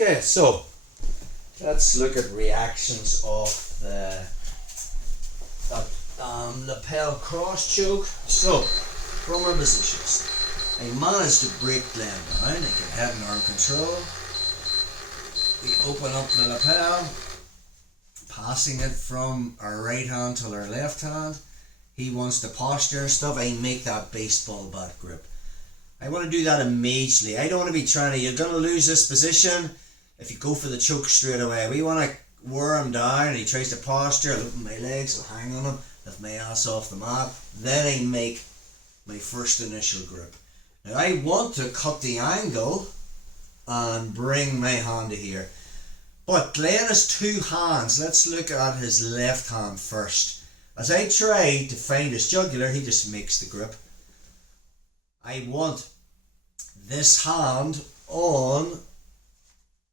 Okay, so let's look at reactions of the lapel cross choke. So, from our positions, I managed to break Glenn down. I get head and arm control. We open up the lapel, passing it from our right hand to our left hand. He wants the posture and stuff. I make that baseball bat grip. I want to do that immediately. I don't want to be trying to, you're going to lose this position if you go for the choke straight away. We want to wear him down and he tries to posture. I open my legs, I'll hang on him, lift my ass off the mat. Then I make my first initial grip. Now I want to cut the angle and bring my hand to here. But Glenn has two hands. Let's look at his left hand first. As I try to find his jugular, he just makes the grip. I want this hand on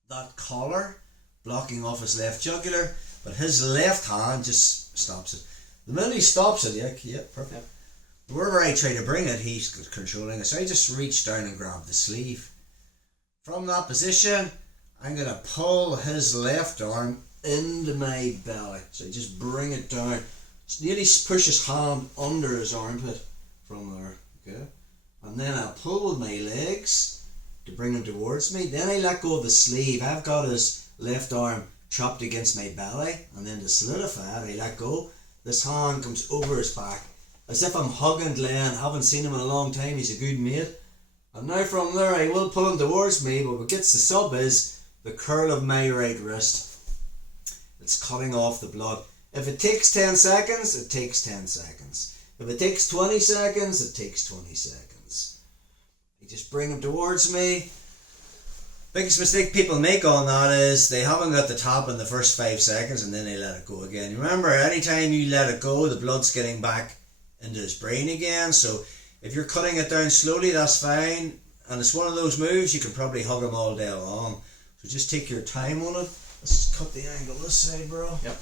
that collar, blocking off his left jugular, but his left hand just stops it. The minute he stops it, yeah, perfect. Yep. Wherever I try to bring it, he's controlling it. So I just reach down and grab the sleeve. From that position, I'm going to pull his left arm into my belly. So I just bring it down. Nearly push his hand under his armpit from there. Okay. And then I'll pull with my legs to bring him towards me. Then I let go of the sleeve. I've got his left arm chopped against my belly. And then to solidify it, I let go. This hand comes over his back. As if I'm hugging Glenn. Haven't seen him in a long time. He's a good mate. And now from there I will pull him towards me. But what gets the sub is the curl of my right wrist. It's cutting off the blood. If it takes 10 seconds, it takes 10 seconds. If it takes 20 seconds, it takes 20 seconds. You just bring him towards me. Biggest mistake people make on that is they haven't got the top in the first 5 seconds and then they let it go again. Remember, anytime you let it go, the blood's getting back into his brain again. So if you're cutting it down slowly, that's fine. And it's one of those moves you can probably hug him all day long. So just take your time on it. Let's cut the angle this side, bro. Yep.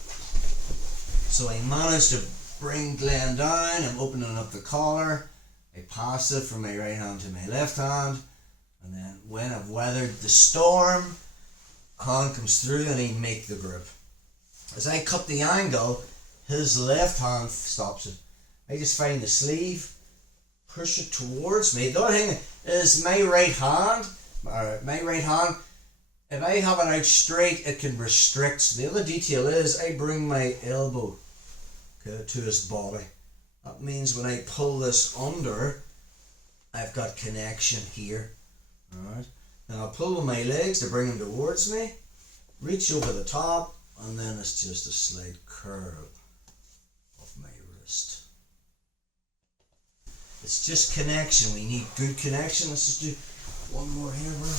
So I managed to bring Glenn down. I'm opening up the collar. I pass it from my right hand to my left hand. And then when I've weathered the storm, hand comes through and I make the grip. As I cut the angle, his left hand stops it. I just find the sleeve, push it towards me. The other thing is my right hand, if I have it out straight, it can restrict. So the other detail is I bring my elbow to his body. That means when I pull this under, I've got connection here. Alright. Then I'll pull with my legs to bring him towards me, reach over the top, and then it's just a slight curl of my wrist. It's just connection. We need good connection. Let's just do one more here, bro.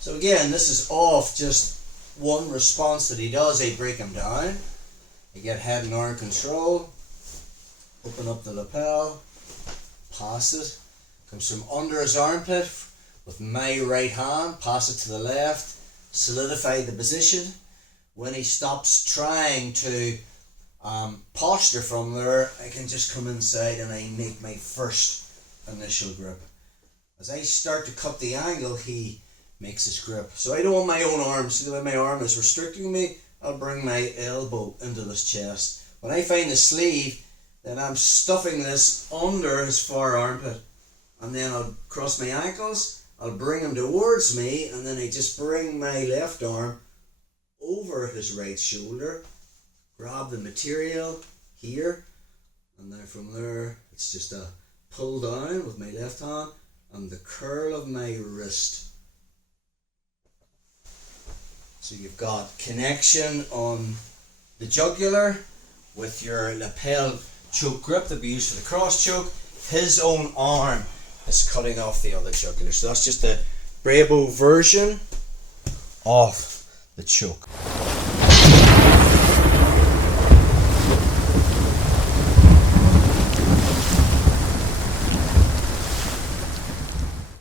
So again, this is off just one response that he does. I break him down. I get head and arm control. Open up the lapel. Pass it. Comes from under his armpit with my right hand. Pass it to the left. Solidify the position. When he stops trying to posture from there, I can just come inside and I make my first initial grip. As I start to cut the angle, he makes his grip. So I don't want my own arm. See the way my arm is restricting me? I'll bring my elbow into this chest. When I find the sleeve, then I'm stuffing this under his far armpit. And then I'll cross my ankles, I'll bring him towards me, and then I just bring my left arm over his right shoulder, grab the material here, and then from there it's just a pull down with my left hand and the curl of my wrist. So you've got connection on the jugular with your lapel choke grip that we use for the cross choke. His own arm is cutting off the other jugular. So that's just the Brabo version of the choke.